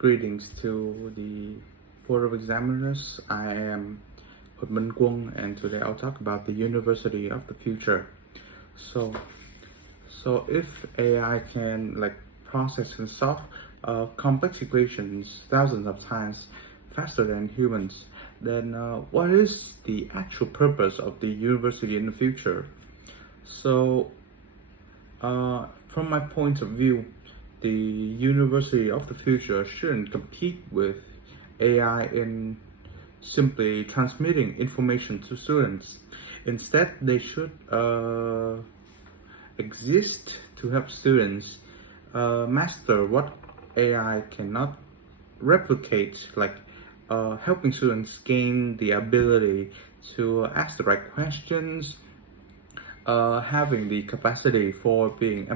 Greetings to the Board of Examiners. I am Bong, and today I'll talk about the University of the Future. So, if AI can process and solve complex equations thousands of times faster than humans, then what is the actual purpose of the university in the future? So, from my point of view, the university of the future shouldn't compete with AI in simply transmitting information to students. Instead, they should exist to help students master what AI cannot replicate, helping students gain the ability to ask the right questions, having the capacity for being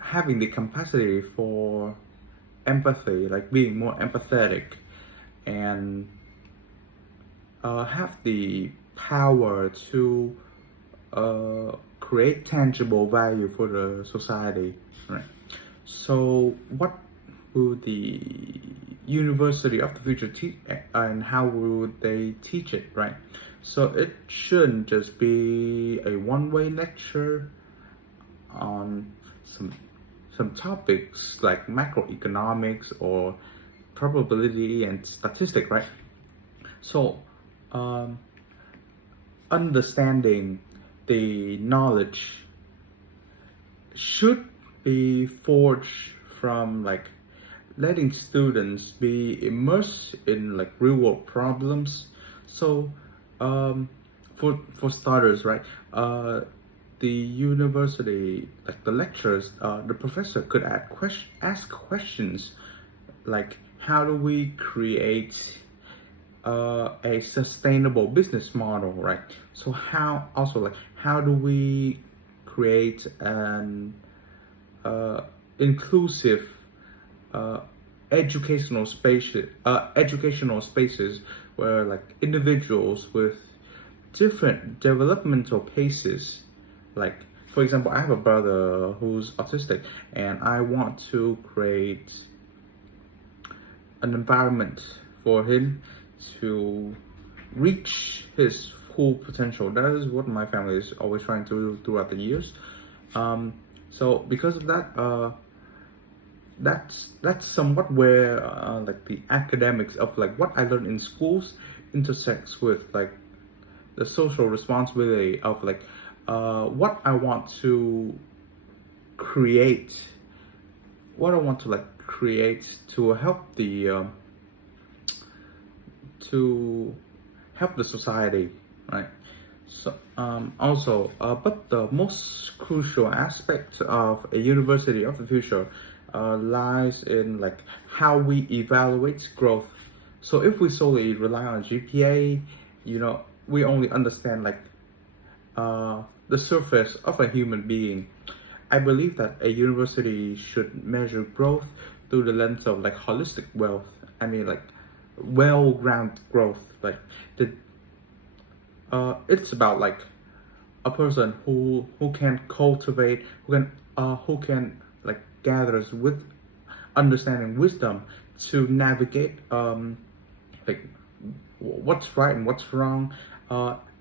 having the capacity for empathy, being more empathetic, and have the power to create tangible value for the society, right? So what will the University of the Future teach, and how will they teach it, right? So it shouldn't just be a one-way lecture on some topics like macroeconomics or probability and statistics, right? So understanding the knowledge should be forged from letting students be immersed in real world problems. So for starters, right, the university, the lecturers, the professor could ask questions like, how do we create a sustainable business model, right? So how do we create an inclusive educational spaces where individuals with different developmental paces, for example, I have a brother who's autistic, and I want to create an environment for him to reach his full potential. That is what my family is always trying to do throughout the years. So because of that, that's somewhat where the academics of what I learned in schools intersects with the social responsibility of what I want to create, to help the society, right? So but the most crucial aspect of a university of the future lies in how we evaluate growth. So if we solely rely on GPA, we only understand the surface of a human being. I believe that a university should measure growth through the lens of holistic wealth. I mean well-grounded growth. It's about a person who can cultivate, who can gathers with understanding wisdom to navigate what's right and what's wrong,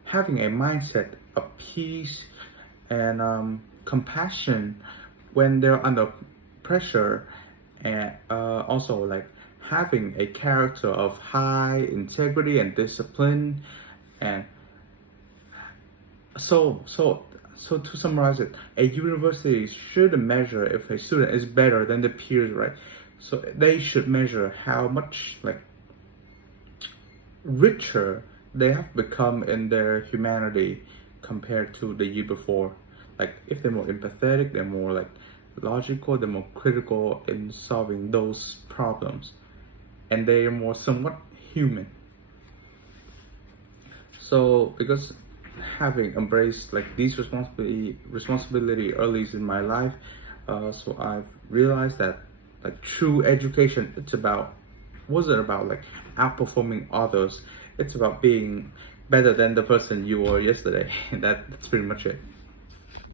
having a mindset of peace and compassion when they're under pressure, and also having a character of high integrity and discipline. And so to summarize it, a university should measure if a student is better than the peers, right? So they should measure how much richer they have become in their humanity compared to the year before. If they're more empathetic, they're more logical, they're more critical in solving those problems, and they are more somewhat human. So because having embraced these responsibility early in my life, so I've realized that true education, wasn't about outperforming others. It's about being better than the person you were yesterday. That's pretty much it.